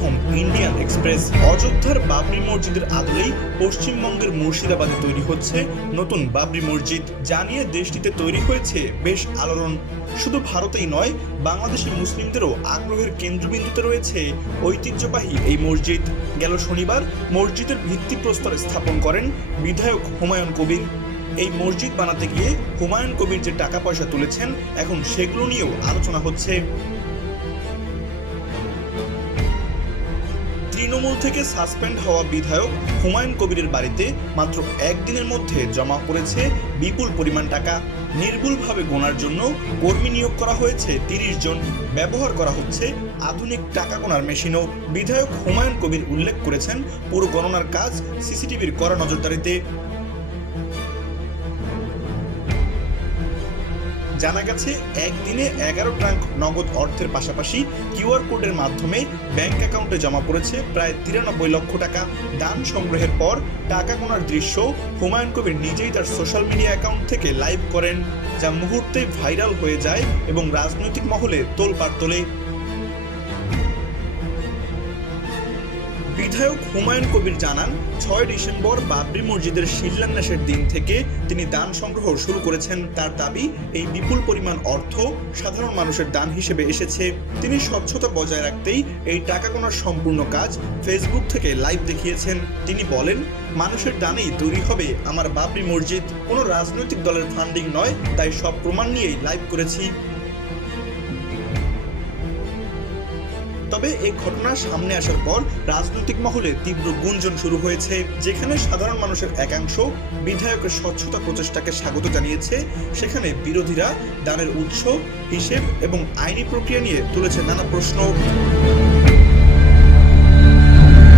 প্রথম Indian express. অযোধ্যার বাবরি মসজিদের আদলেই পশ্চিমবঙ্গের মুর্শিদাবাদে তৈরি হচ্ছে নতুন বাবরি মসজিদ, যা নিয়ে দেশটিতে তৈরি হয়েছে বেশ আলোড়ন। শুধু ভারতেই নয়, বাংলাদেশের মুসলিমদেরও আগ্রহের কেন্দ্রবিন্দুতে রয়েছে ঐতিহ্যবাহী এই মসজিদ। গেল শনিবার মসজিদের ভিত্তিপ্রস্তর স্থাপন করেন বিধায়ক হুমায়ুন কবির। এই মসজিদ বানাতে গিয়ে হুমায়ুন কবির যে টাকা পয়সা তুলেছেন, এখন সেগুলো নিয়েও আলোচনা হচ্ছে। তৃণমূল থেকে সাসপেন্ড হওয়া বিধায়ক হুমায়ুন কবিরের বাড়িতে মাত্র একদিনের মধ্যে জমা পড়েছে বিপুল পরিমাণ টাকা। নির্ভুলভাবে গোনার জন্য কর্মী নিয়োগ করা হয়েছে ৩০ জন। ব্যবহার করা হচ্ছে আধুনিক টাকা গোনার মেশিনও। বিধায়ক হুমায়ুন কবির উল্লেখ করেছেন, পুরো গণনার কাজ সিসিটিভির কড়া নজরদারিতে। জানা গেছে, একদিনে 11 ট্রাঙ্ক নগদ অর্থের পাশাপাশি কিউআর কোডের মাধ্যমে ব্যাংক অ্যাকাউন্টে জমা পড়েছে প্রায় 93 লক্ষ টাকা। দান সংগ্রহের পর টাকা গোনার দৃশ্য হুমায়ুন কবির নিজেই তার সোশ্যাল মিডিয়া অ্যাকাউন্ট থেকে লাইভ করেন, যা মুহূর্তেই ভাইরাল হয়ে যায় এবং রাজনৈতিক মহলে তোলপাড় তোলে। বিধায়ক হুমায়ুন কবির জানান, ৬ ডিসেম্বর বাবরি মসজিদের শিলান্যাসের দিন থেকে তিনি দান সংগ্রহ শুরু করেছেন। তার দাবি, এই বিপুল পরিমাণ অর্থ সাধারণ মানুষের দান হিসেবে এসেছে। তিনি স্বচ্ছতা বজায় রাখতেই এই টাকা গোনার সম্পূর্ণ কাজ ফেসবুক থেকে লাইভ দেখিয়েছেন। তিনি বলেন, মানুষের দানেই তৈরি হবে আমার বাবরি মসজিদ, কোনো রাজনৈতিক দলের ফান্ডিং নয়, তাই সব প্রমাণ নিয়েই লাইভ করেছি। তবে এই ঘটনা সামনে আসার পর রাজনৈতিক মহলে তীব্র গুঞ্জন শুরু হয়েছে, যেখানে সাধারণ মানুষের একাংশ বিধায়কের স্বচ্ছতা প্রচেষ্টাকে স্বাগত জানিয়েছে, সেখানে বিরোধীরা দানের উৎস, হিসেব এবং আইনি প্রক্রিয়া নিয়ে তুলেছে নানা প্রশ্ন।